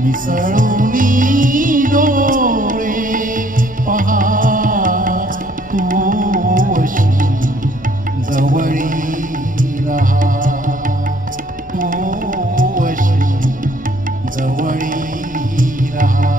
मिसळूनी डोळे पहा तू अशी जवळी रहा तू अशी जवळी रहा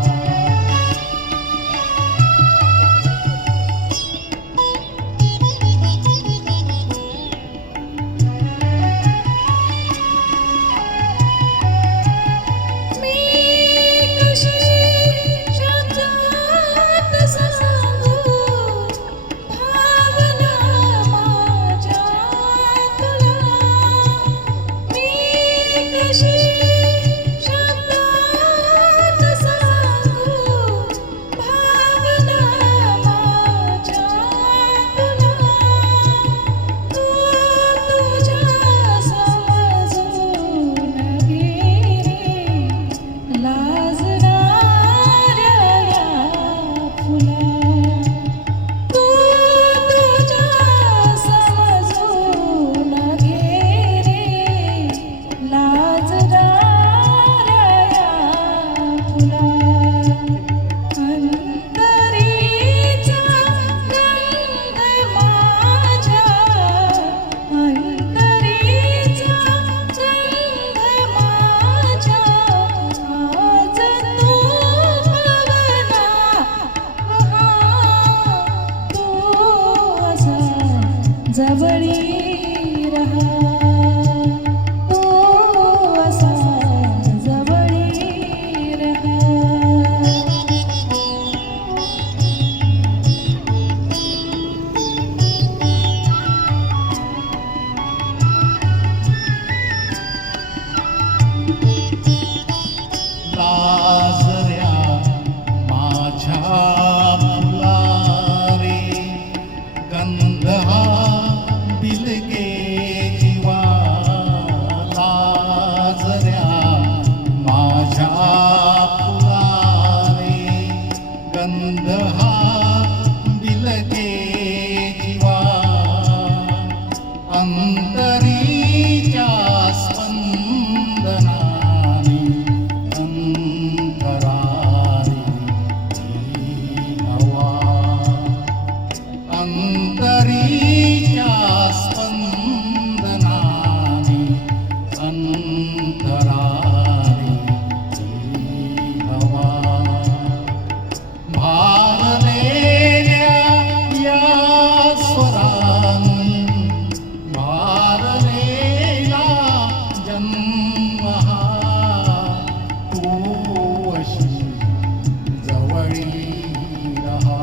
जवळी रहा तू असा जवळी रहा लाजऱ्या माझ्या गंध हा बिलगे जीवा लाजऱ्या माझ्या फुलारे गंध हा बिलगे जीवा अंतरीच्या स्पंदनाने अंतराने ही हवा अंतरीच्या स्पंदनाने अंतराने ही हवा भारलेल्या या स्वरांनी भारलेला जन्म हा तू अशी जवळी रहा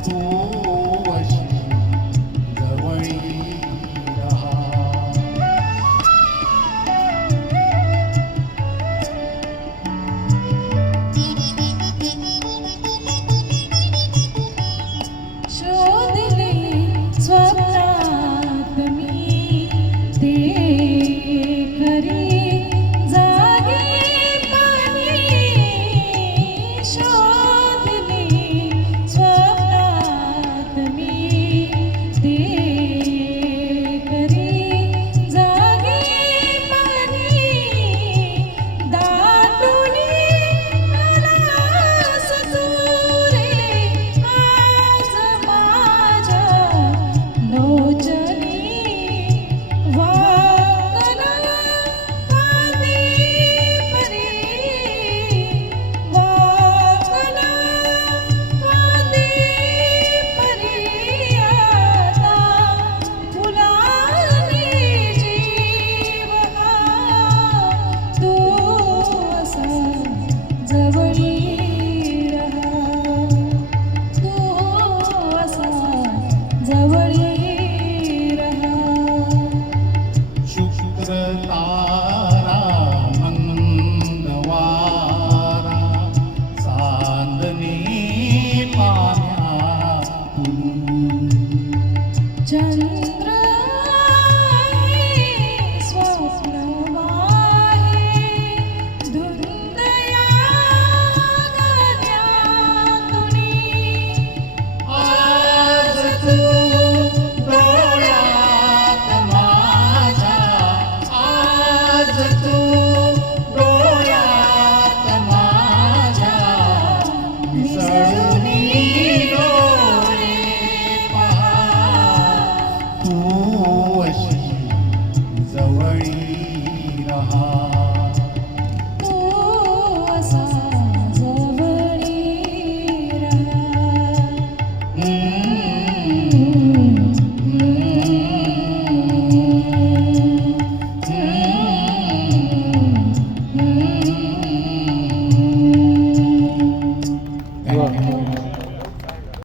तू अशी जवळी रहा शोधले स्वप्नात मी ते खरी जागेपणी शोधले स्वप्नात मी ते खरी जागेपणी दाटुनी आलास तू रे आज माझ्या लोचनी वाकला कांदे परी वाकला कांदे परी आता फुलाने जीव हा तू असा जवळी रहा तू असा जवळी रहा शुक्र तारा मंद वारा चांदणी पाण्यातून चंद्र स्वप्न वाहे धुंद या गाण्यातुनी आज तू डोळ्यात माझ्या आज तू